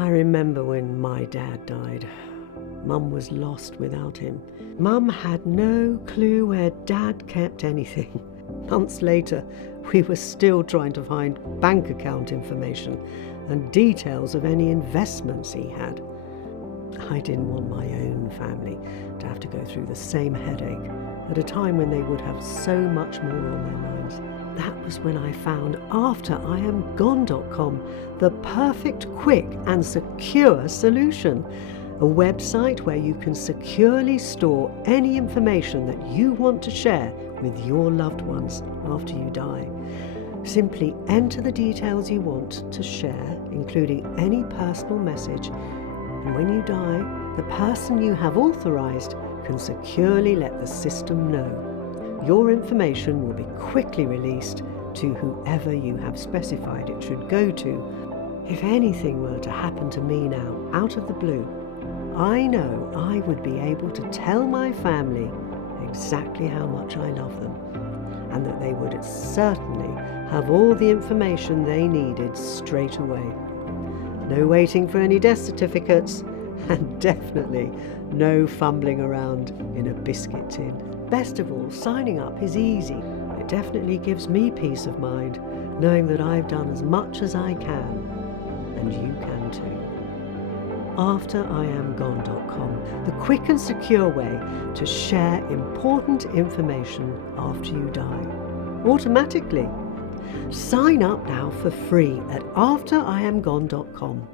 I remember when my dad died. Mum was lost without him. Mum had no clue where Dad kept anything. Months later, we were still trying to find bank account information and details of any investments he had. I didn't want my own family to have to go through the same headache at a time when they would have so much more on their minds. That was when I found afteriamgone.com, the perfect, quick and secure solution. A website where you can securely store any information that you want to share with your loved ones after you die. Simply enter the details you want to share, including any personal message, and when you die, the person you have authorized can securely let the system know. Your information will be quickly released to whoever you have specified it should go to. If anything were to happen to me now, out of the blue, I know I would be able to tell my family exactly how much I love them, and that they would certainly have all the information they needed straight away. No waiting for any death certificates, and definitely no fumbling around in a biscuit tin. Best of all, signing up is easy. It definitely gives me peace of mind, knowing that I've done as much as I can, and you can too. Afteriamgone.com, the quick and secure way to share important information after you die, automatically. Sign up now for free at afteriamgone.com.